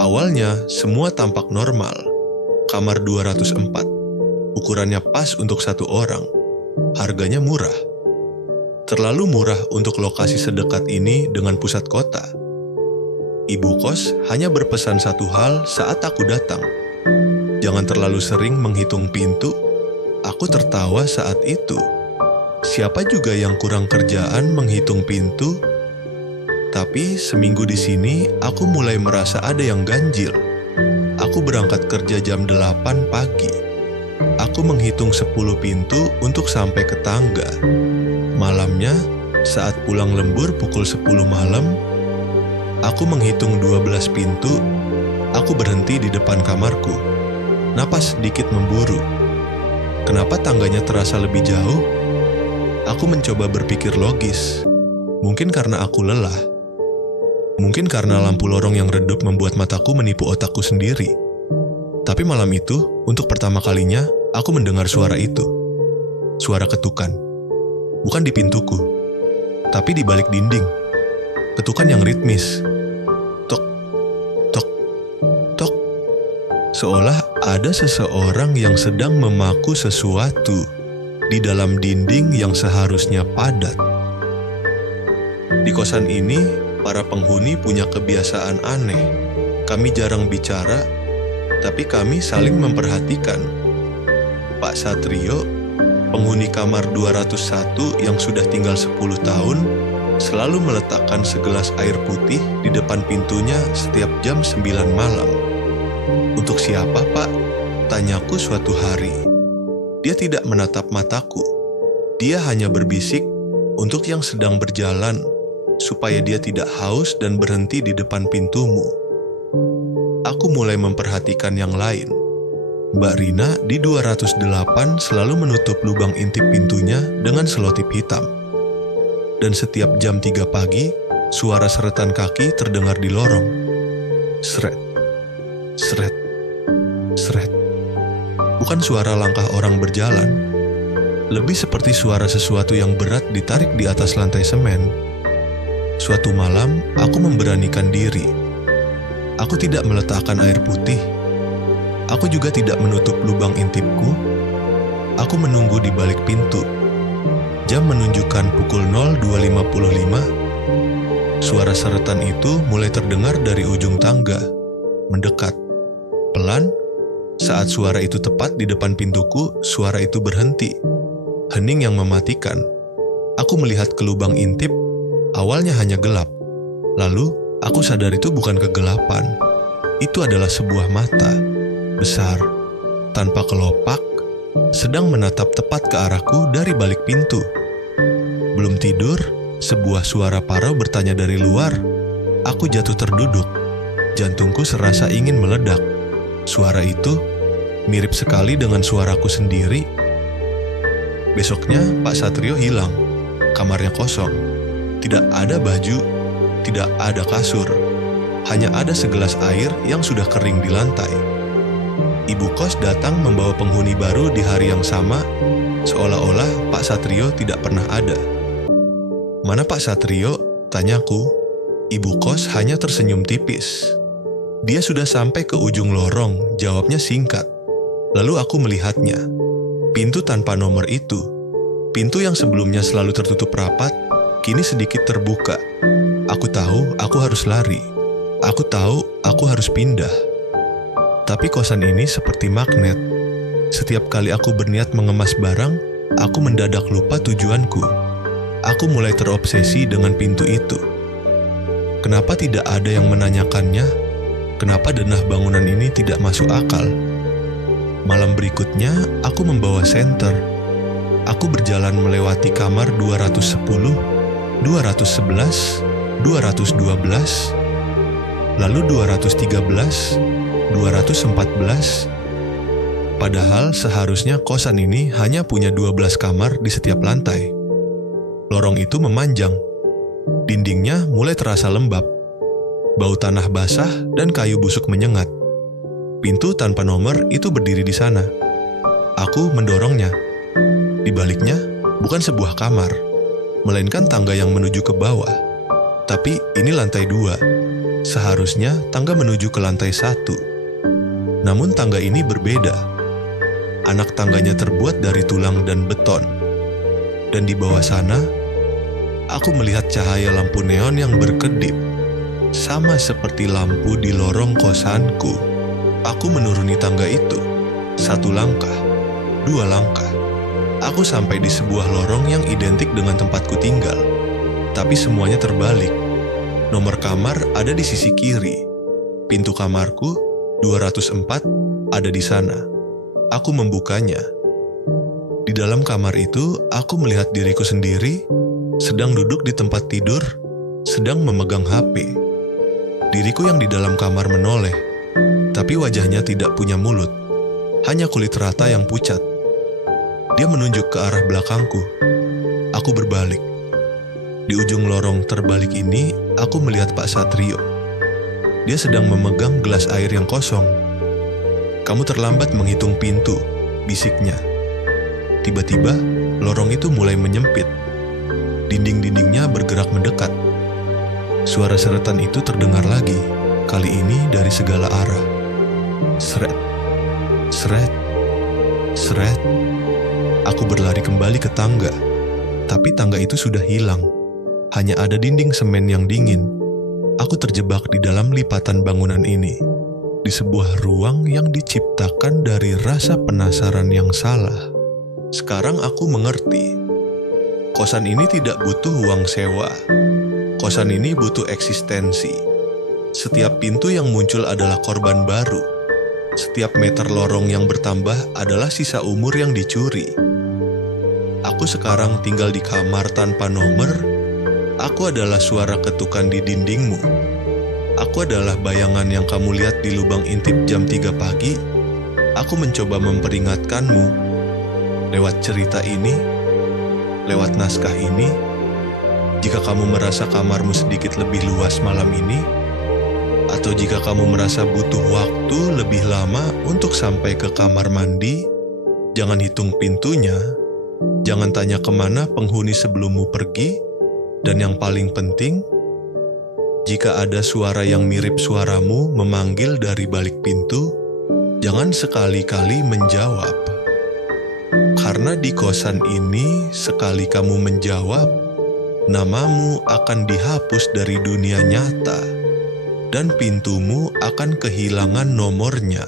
Awalnya, semua tampak normal. Kamar 204. Ukurannya pas untuk satu orang. Harganya murah. Terlalu murah untuk lokasi sedekat ini dengan pusat kota. Ibu kos hanya berpesan satu hal saat aku datang. Jangan terlalu sering menghitung pintu. Aku tertawa saat itu. Siapa juga yang kurang kerjaan menghitung pintu? Tapi seminggu di sini, aku mulai merasa ada yang ganjil. Aku berangkat kerja jam 8 pagi. Aku menghitung 10 pintu untuk sampai ke tangga. Malamnya, saat pulang lembur pukul 10 malam, aku menghitung 12 pintu. Aku berhenti di depan kamarku. Napas sedikit memburu. Kenapa tangganya terasa lebih jauh? Aku mencoba berpikir logis. Mungkin karena aku lelah. Mungkin karena lampu lorong yang redup membuat mataku menipu otakku sendiri. Tapi malam itu, untuk pertama kalinya, aku mendengar suara itu. Suara ketukan. Bukan di pintuku, tapi di balik dinding. Ketukan yang ritmis. Tok, tok, tok. Seolah ada seseorang yang sedang memaku sesuatu di dalam dinding yang seharusnya padat. Di kosan ini, para penghuni punya kebiasaan aneh. Kami jarang bicara, tapi kami saling memperhatikan. Pak Satrio, penghuni kamar 201 yang sudah tinggal 10 tahun, selalu meletakkan segelas air putih di depan pintunya setiap jam 9 malam. Untuk siapa, Pak? Tanyaku suatu hari. Dia tidak menatap mataku. Dia hanya berbisik untuk yang sedang berjalan, supaya dia tidak haus dan berhenti di depan pintumu. Aku mulai memperhatikan yang lain. Mbak Rina di 208 selalu menutup lubang intip pintunya dengan selotip hitam. Dan setiap jam 3 pagi, suara seretan kaki terdengar di lorong. Sret, sret, sret. Bukan suara langkah orang berjalan. Lebih seperti suara sesuatu yang berat ditarik di atas lantai semen. Suatu malam, aku memberanikan diri. Aku tidak meletakkan air putih. Aku juga tidak menutup lubang intipku. Aku menunggu di balik pintu. Jam menunjukkan pukul 02.55. Suara seretan itu mulai terdengar dari ujung tangga, mendekat. Pelan, saat suara itu tepat di depan pintuku, suara itu berhenti. Hening yang mematikan. Aku melihat ke lubang intip. Awalnya hanya gelap. Lalu, aku sadar itu bukan kegelapan. Itu adalah sebuah mata, besar, tanpa kelopak, sedang menatap tepat ke arahku dari balik pintu. Belum tidur, sebuah suara parau bertanya dari luar. Aku jatuh terduduk. Jantungku serasa ingin meledak. Suara itu mirip sekali dengan suaraku sendiri. Besoknya, Pak Satrio hilang. Kamarnya kosong. Tidak ada baju, tidak ada kasur, hanya ada segelas air yang sudah kering di lantai. Ibu kos datang membawa penghuni baru di hari yang sama, seolah-olah Pak Satrio tidak pernah ada. "Mana Pak Satrio?" tanyaku. Ibu kos hanya tersenyum tipis. "Dia sudah sampai ke ujung lorong," jawabnya singkat. Lalu aku melihatnya. Pintu tanpa nomor itu, pintu yang sebelumnya selalu tertutup rapat, kini sedikit terbuka. Aku tahu aku harus lari. Aku tahu aku harus pindah. Tapi kosan ini seperti magnet. Setiap kali aku berniat mengemas barang, aku mendadak lupa tujuanku. Aku mulai terobsesi dengan pintu itu. Kenapa tidak ada yang menanyakannya? Kenapa denah bangunan ini tidak masuk akal? Malam berikutnya, aku membawa senter. Aku berjalan melewati kamar 210, 211, 212, lalu 213, 214. Padahal seharusnya kosan ini hanya punya 12 kamar di setiap lantai. Lorong itu memanjang. Dindingnya mulai terasa lembab. Bau tanah basah dan kayu busuk menyengat. Pintu tanpa nomor itu berdiri di sana. Aku mendorongnya. Di baliknya bukan sebuah kamar, melainkan tangga yang menuju ke bawah. Tapi ini lantai 2. Seharusnya tangga menuju ke lantai 1. Namun tangga ini berbeda. Anak tangganya terbuat dari tulang dan beton. Dan di bawah sana, aku melihat cahaya lampu neon yang berkedip. Sama seperti lampu di lorong kosanku. Aku menuruni tangga itu. 1 langkah, 2 langkah. Aku sampai di sebuah lorong yang identik dengan tempatku tinggal. Tapi semuanya terbalik. Nomor kamar ada di sisi kiri. Pintu kamarku, 204, ada di sana. Aku membukanya. Di dalam kamar itu, aku melihat diriku sendiri, sedang duduk di tempat tidur, sedang memegang HP. Diriku yang di dalam kamar menoleh, tapi wajahnya tidak punya mulut, hanya kulit rata yang pucat. Dia menunjuk ke arah belakangku. Aku berbalik. Di ujung lorong terbalik ini, aku melihat Pak Satrio. Dia sedang memegang gelas air yang kosong. "Kamu terlambat menghitung pintu," bisiknya. Tiba-tiba, lorong itu mulai menyempit. Dinding-dindingnya bergerak mendekat. Suara seretan itu terdengar lagi, kali ini dari segala arah. Seret, seret, seret. Aku berlari kembali ke tangga, tapi tangga itu sudah hilang. Hanya ada dinding semen yang dingin. Aku terjebak di dalam lipatan bangunan ini, di sebuah ruang yang diciptakan dari rasa penasaran yang salah. Sekarang aku mengerti. Kosan ini tidak butuh uang sewa. Kosan ini butuh eksistensi. Setiap pintu yang muncul adalah korban baru. Setiap meter lorong yang bertambah adalah sisa umur yang dicuri. Aku sekarang tinggal di kamar tanpa nomor. Aku adalah suara ketukan di dindingmu. Aku adalah bayangan yang kamu lihat di lubang intip jam 3 pagi. Aku mencoba memperingatkanmu. Lewat cerita ini, lewat naskah ini, jika kamu merasa kamarmu sedikit lebih luas malam ini, atau jika kamu merasa butuh waktu lebih lama untuk sampai ke kamar mandi, jangan hitung pintunya, jangan tanya kemana penghuni sebelummu pergi, dan yang paling penting, jika ada suara yang mirip suaramu memanggil dari balik pintu, jangan sekali-kali menjawab. Karena di kosan ini, sekali kamu menjawab, namamu akan dihapus dari dunia nyata, dan pintumu akan kehilangan nomornya.